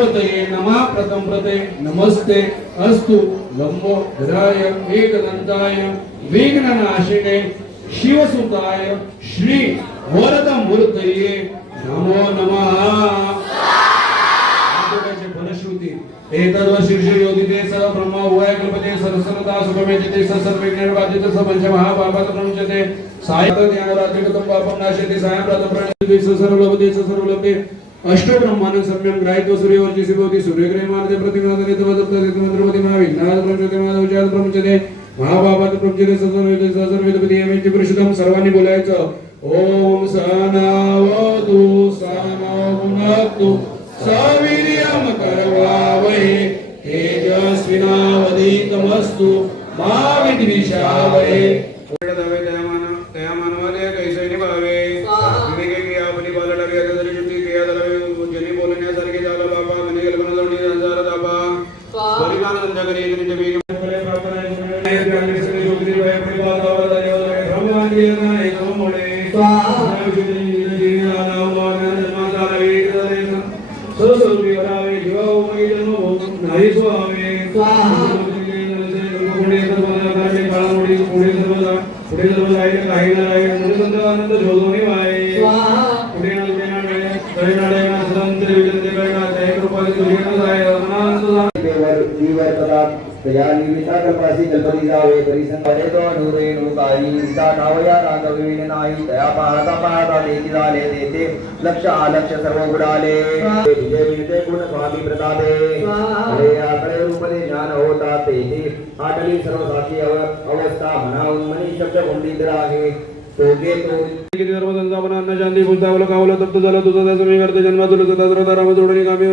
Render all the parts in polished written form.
गणपतये नमः प्रथम प्रते नमस्ते अस्तु लंबोदराय एकदंताय विघ्ननाशिने शिवसुताय श्री वरदमूर्तये नमो नमः। फलश्रुती एतद्व शीर्षयोदिते स ब्रह्म उभय कल्पते सरस्वता सुखमेजते स सर्वज्ञानवादिते स पंचमहापापात् प्रमुच्यते सायत ज्ञानराज्यगतं पापं नाशयते सायं प्रातः स सर्वलोभते अष्टो ब्रह्मानं सम्यं ग्राहित्वा सूर्यवर्चसि भवति सूर्यग्रहमार्गे प्रतिमादनित वदप्तदित मंत्रपति महाविघ्नात् प्रमुच्यते माधवचार्य प्रमुच्यते महापापात् प्रमुच्यते सर्ववेदपति अमिति पुरुषोत्तम सर्वांनी बोलायचं ओम सहनावतु सहनौ सवीर्यं करवावहे तेजस्विनावधीतमस्तु मा विद्विषावहे। दयामानवादय कैसैनि भावे विवेके क्रिया आपली बालडावी आदरी शुद्धी क्रिया दलावे जनी बोलण्यासारखे झाला बाबा मने कल्पना जोडणी संसार दाबा परिमाण संजगरी नित्य वीर फले प्रार्थना आहे ज्ञानी सगळे योगी भय परिवादावर दयावर ब्रह्मांडी नाय कोमळे स्वाहा स्वस्वरूपी वरावे जीवा उमगी जन्म नाही स्वामी स्वाहा पुढे सर्व जाईल काही ना राहील मुनिसंत आनंद शोधोनी वाय स्वाहा पुढे नळनाडे संत विजंते करना जय कृपा तुझ्या जाय अनंत देवर जीवर तदा तयाली विता कल्पासी कल्पती जावे परिसंगारे तो अनुरेणु काही विता नावया रागविन नाही दया पाहता देती झाले देते लक्ष आलक्ष सर्व बुडाले विजय विजय गुण स्वामी प्रतापे अरे आकडे रूपले ज्ञान होता तेथे आटली सर्व साखी अवस्था म्हणावून मनी शब्द गुंडीत राहे तोगे तो किती सर्व संसापना अन्न शांती पुस्तावलं कावलं तप्त झालं तुझा त्याचं मी करते जन्मातुल सदासर्वदा राम जोडणी कामी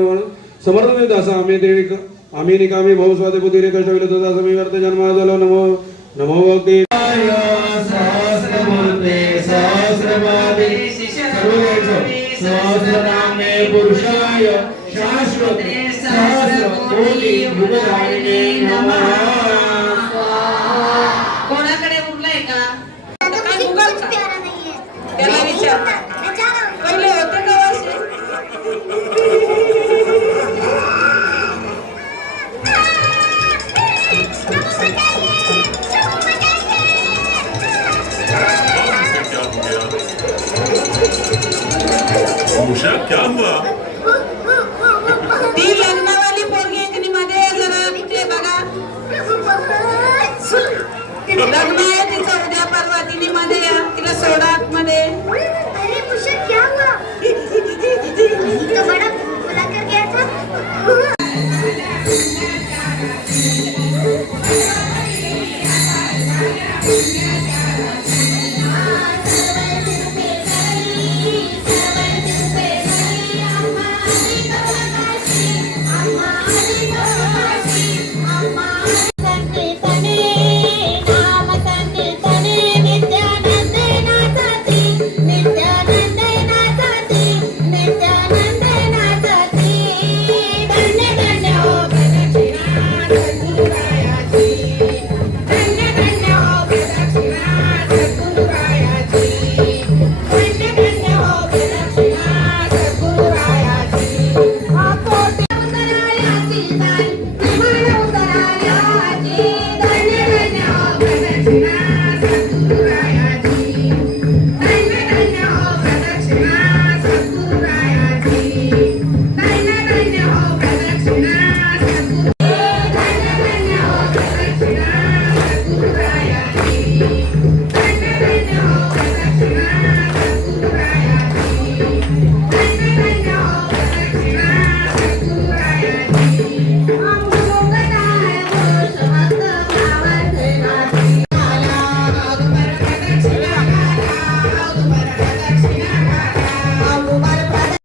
समर्थ दासा आम्ही देवी आम्ही निकामी भाऊ स्वादे बुद्धिरे कष्ट विल तुझा समी करते जन्मातुल नमो नमो भक्ती सहस्रमूर्ते सहस्रपादे सहस्रनामे पुरुषाय शाश्वते सहस्रकोटि युगधारिणे नमः। कोणाकडे उरलाय का काय उगाच त्याला विचार पहिले होतं का वर्षी मुशा क्या हुआ ती लग्नावाली पोरगी एकनी मध्ये जरा इकडे बघा लग्न आहे तिचं उद्या परवा तिने मध्ये या तिला सोडा आतमध्ये अरे मुशा क्या हुआ तो बड़ा बुला कर गया था